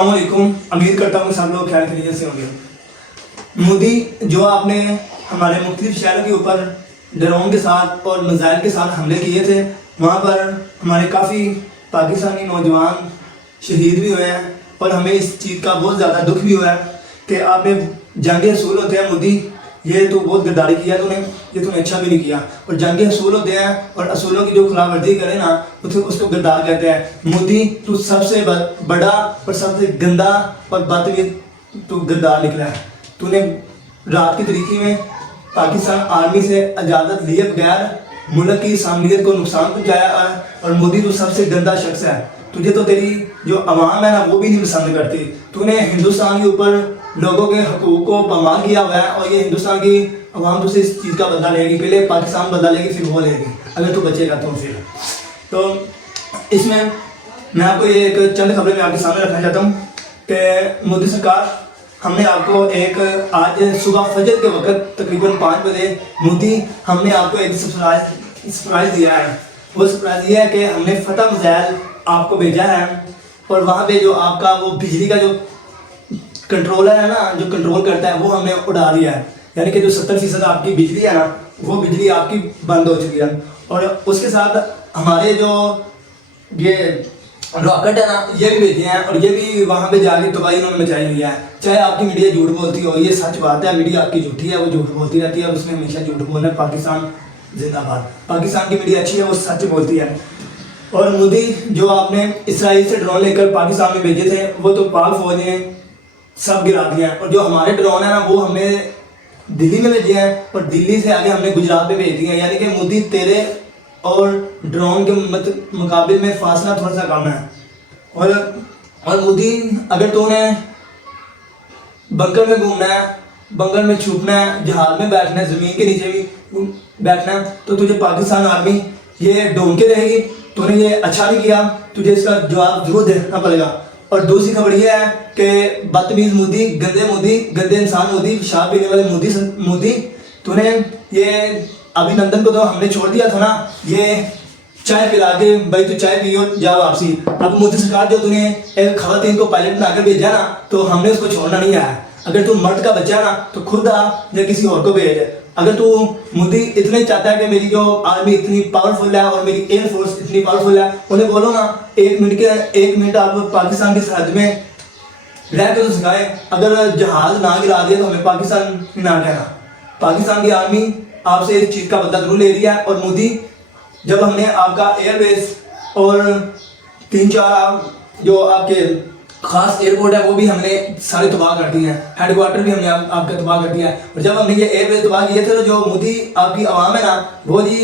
अस्सलामुअलैकुम। उम्मीद करता हूँ सब लोग खैर खैरियत से होंगे। मोदी जो आपने हमारे मुख्तलिफ शहरों के ऊपर ड्रोन के साथ और मिसाइल के साथ हमले किए थे, वहाँ पर हमारे काफ़ी पाकिस्तानी नौजवान शहीद भी हुए हैं और हमें इस चीज़ का बहुत ज़्यादा दुख भी हुआ है कि आपने जंग असूल होते हैं मोदी, ये तो बहुत गद्दारी किया तूने, ये तूने अच्छा भी नहीं किया। और जंग असूल होते हैं और असूलों की जो खिलाफवर्जी करे ना उसको गद्दार कहते हैं। मोदी तू सबसे बड़ा और सबसे गंदा और बदतमीज तू गद्दार निकला है। तूने रात की तरीके में पाकिस्तान आर्मी से इजाज़त लिए बगैर मुल्क की सामनियत को नुकसान पहुँचाया है। और मोदी तू सबसे गंदा शख्स है। तुझे तो तेरी जो अवाम है ना वो भी नहीं पसंद करती। तूने हिंदुस्तान के ऊपर लोगों के हकूक़ को पामाल किया हुआ है और ये हिंदुस्तान की अवाम तुझसे इस चीज़ का बदला लेगी। पहले पाकिस्तान बदला लेगी फिर वो लेगी, अगर तू बचेगा तो। फिर तो इसमें मैं आपको ये एक चंद खबरें मैं आपके सामने रखना चाहता हूँ कि मोदी सरकार, हमने आपको एक आज सुबह फजर के वक्त तकरीबन 5 बजे मोदी हमने आपको एक सरप्राइज़ दिया है। वो सरप्राइज़ ये है कि हमने फतह मिसाइल आपको भेजा है और वहाँ पे जो आपका वो बिजली का जो कंट्रोलर है ना, जो कंट्रोल करता है, वो हमने उड़ा दिया है। यानी कि जो 70% आपकी बिजली है ना, वो बिजली आपकी बंद हो चुकी है। और उसके साथ हमारे जो ये रॉकेट है ना, ये भी भेजे हैं और ये भी वहाँ पे जाके तबाही उन्होंने मचाई हुई है। चाहे आपकी मीडिया झूठ बोलती हो, ये सच बात है, मीडिया आपकी झूठी है, वो झूठ बोलती रहती है और उसने हमेशा झूठ बोलना है। पाकिस्तान जिंदाबाद। पाकिस्तान की मीडिया अच्छी है, वो सच बोलती है। और मोदी जो आपने इसराइल से ड्रोन लेकर पाकिस्तान में भेजे थे, वो तो पाक फौज ने सब गिरा दिया है। और जो हमारे ड्रोन है ना, वो हमने दिल्ली में भेजे हैं और दिल्ली से आगे हमने गुजरात में भेज दिए हैं। यानी कि मोदी तेरे और ड्रोन के मुकाबले में फासला थोड़ा सा कम है। और मोदी, अगर तूने बंकर में घूमना है, बंकर में छुपना है, जहाज में बैठना है, ज़मीन के नीचे भी बैठना है, तो तुझे पाकिस्तान आर्मी ये ढूंढ के रहेगी। तूने ये अच्छा नहीं किया, तुझे इसका जवाब जरूर देना पड़ेगा। और दूसरी खबर यह है कि बदतमीज मोदी, गंदे इंसान मोदी, शराब पीने वाले मोदी, तूने ये अभिनंदन को तो हमने छोड़ दिया था ना, ये चाय पिला के भाई तू चाय पियो जा वापसी। अब मोदी सरकार जो तूने एक खवातीन को पायलट बनाकर भेजा ना, तो हमने उसको छोड़ना नहीं आया। अगर तू मर्द का बच्चा ना तो खुद आ या किसी और को भेज। अगर तू मोदी इतने चाहता है कि मेरी जो आर्मी इतनी पावरफुल है और मेरी एयर फोर्स इतनी पावरफुल है, उन्हें बोलो ना 1 मिनट आप पाकिस्तान की सरहद में रह के तो सिखाए। अगर जहाज ना गिरा दिया तो हमें पाकिस्तान ना कहना। पाकिस्तान की आर्मी आपसे इस चीज़ का बदला जरूर ले रही है। और मोदी, जब हमने आपका एयरबेस और 3-4 जो आपके खास एयरपोर्ट है वो भी हमने सारे तबाह कर दिए हैं, हेडक्वार्टर भी हमने आपका तबाह कर दिया है। और जब हमने ये एयरबेस तबाह किए थे तो जो मोदी आपकी आवाम है ना, वो जी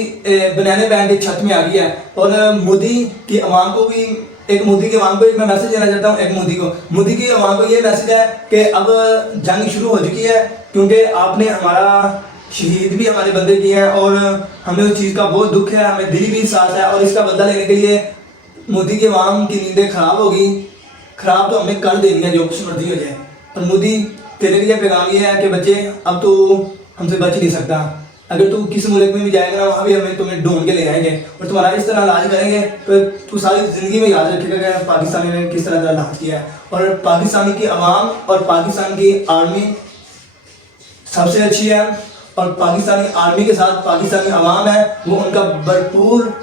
बनाने बैंड की छत में आ गई है। और मोदी की आवाम को भी, एक मोदी की आवाम को एक मैं मैसेज देना चाहता हूँ। एक मोदी की आवाम को ये मैसेज है कि अब जंग शुरू हो चुकी है, क्योंकि आपने हमारा शहीद भी हमारे बंदे किए हैं और हमें उस चीज़ का बहुत दुख है, हमें दिल भी साथ है। और इसका बदला लेने के लिए मोदी की आवाम की नींदें खराब होगी, खराब तो हमें कर देनी है, जो कुछ मर्जी हो जाए। और मोदी, तेरे लिए पैगाम ये है कि बच्चे, अब तो हमसे बच नहीं सकता। अगर तू किस मुल्क में भी जाएगा ना, वहाँ भी हमें तुम्हें ढूंढ के ले आएंगे और तुम्हारा इस तरह इलाज करेंगे तो तू सारी ज़िंदगी में याद रखेगा कि पाकिस्तान ने किस तरह का इलाज किया है। और पाकिस्तानी की आवाम और पाकिस्तान की आर्मी सबसे अच्छी है। और पाकिस्तानी आर्मी के साथ पाकिस्तानी आवाम है, वो उनका भरपूर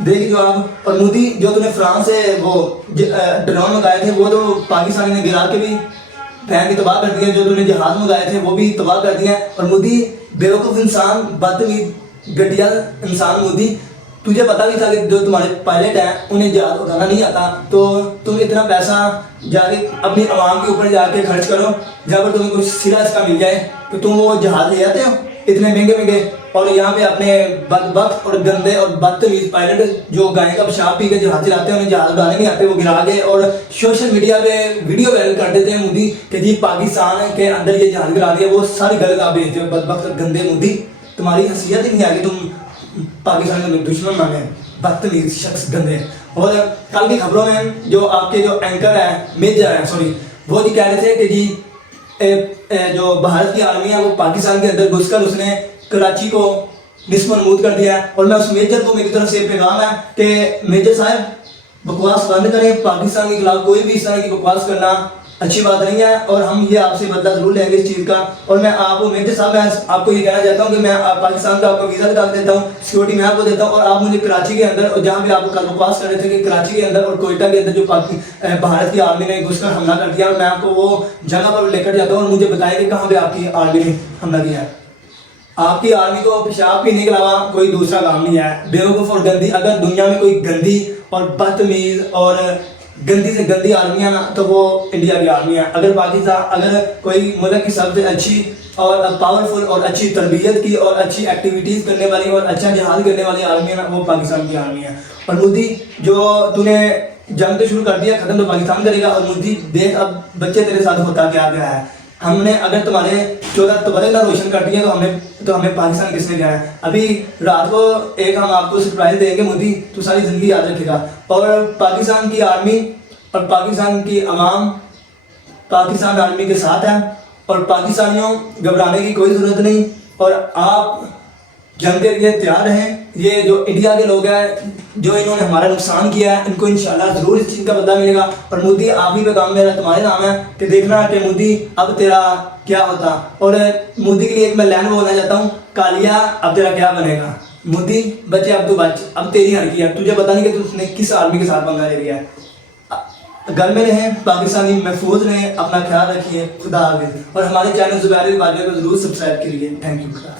देगी जवाब। और मोदी, जो तूने फ्रांस से वो ड्रोन मंगाए थे, वो तो पाकिस्तानी ने गिरा के भी फैन की तबाह कर दिया। जो तूने जहाज मंगाए थे वो भी तबाह कर दिया। और मोदी बेवकूफ़ इंसान, बदतमीज घटिया इंसान मोदी, तुझे पता भी था कि जो तुम्हारे पायलट हैं उन्हें जहाज उड़ाना नहीं आता, तो तुम इतना पैसा जाके अपनी आवाम के ऊपर जाके खर्च करो, जहाँ पर तुम्हें कुछ सिरा इसका मिल जाए तो तुम वो जहाज ले आते हो इतने महंगे। और यहाँ पे अपने बदबख्त और गंदे और बदतमीज पायलट जो गाय का पेशाब पी के जहाज चलाते हैं, उन्हें जहाज उड़ाने नहीं आते, वो गिरा गए और सोशल मीडिया पे वीडियो वायरल कर देते हैं मोदी कि जी पाकिस्तान के अंदर ये जहाज गिरा दिया। वो सारी गलत आप भेजते हो, बदबख्त और गंदे मोदी, तुम्हारी हैसियत ही नहीं आएगी, तुम पाकिस्तान के दुश्मन माने, बदतमीज शख्स, गंदे। और कल की खबरों में जो आपके जो एंकर है, मेजर है सॉरी, वो जी कह रहे थे कि जी जो भारत की आर्मी है वो पाकिस्तान के अंदर घुसकर उसने कराची को निस्मनमूद कर दिया है। और मैं उस मेजर को, मेरी तरफ से पैगाम है कि मेजर साहब बकवास बंद करें, पाकिस्तान के खिलाफ कोई भी इस तरह की बकवास करना अच्छी बात नहीं है, और हम ये आपसे बदला जरूर लेंगे इस चीज़ का। और मैं आपको मेजर साहब, मैं आपको ये कहना चाहता हूँ कि मैं पाकिस्तान का आपको वीज़ा निकाल देता हूँ, सिक्योरिटी मैं आपको देता हूँ, और आप मुझे कराची के अंदर, और जहाँ भी आपको कल पास कर रहे थे कि कराची के अंदर और कोयटा के अंदर जो भारत की आर्मी ने घुसकर हमला कर दिया, मैं आपको वो जगह पर लेकर जाता हूँ और मुझे बताया कि कहाँ पर आपकी आर्मी ने हमला किया है। आपकी आर्मी को पेशाब पीने के अलावा कोई दूसरा काम नहीं है, बेवकूफ़ और गंदी। अगर दुनिया में कोई गंदी और बदतमीज़ और गंदी से गंदी आर्मी है ना, तो वो इंडिया की आर्मी है। अगर पाकिस्तान, अगर कोई मुल्क की सबसे अच्छी और पावरफुल और अच्छी तरबियत की और अच्छी एक्टिविटीज़ करने वाली और अच्छा जिहाद करने वाली आर्मी है ना, वो पाकिस्तान की आर्मी है। और मोदी, जो तूने जंग तो शुरू कर दिया, ख़त्म तो पाकिस्तान करेगा। और मोदी देख अब बच्चे तेरे साथ होता क्या गया है। हमने अगर तुम्हारे 14 तबरे ना रोशन कर दिए तो हमें पाकिस्तान किसने दिया है। अभी रात को एक हम आपको सरप्राइज देंगे मोदी, तो सारी ज़िंदगी याद रखेगा। और पाकिस्तान की आर्मी और पाकिस्तान की अवाम पाकिस्तान आर्मी के साथ है, और पाकिस्तानियों घबराने की कोई ज़रूरत नहीं। और आप जंग के लिए तैयार रहें। ये जो इंडिया के लोग हैं, जो इन्होंने हमारा नुकसान किया है, इनको इंशाल्लाह ज़रूर इस चीज़ का बदला मिलेगा। और मोदी, आप ही पे काम मेरा तुम्हारे नाम है कि देखना कि मोदी अब तेरा क्या होता। और मोदी के लिए एक मैं लाइन बोलना चाहता हूँ, कालिया अब तेरा क्या बनेगा। मोदी बच्चे अब तू बच, अब तेरी हरकी है, तुझे पता नहीं कि तुमने किस आर्मी के साथ पंगा ले लिया है। घर में रहें, पाकिस्तानी महफूज रहें, अपना ख्याल रखिए। खुदा हाफिज़। और हमारे चैनल ज़ुबैर वाजिब को ज़रूर सब्सक्राइब करिए। Thank you. खुदा।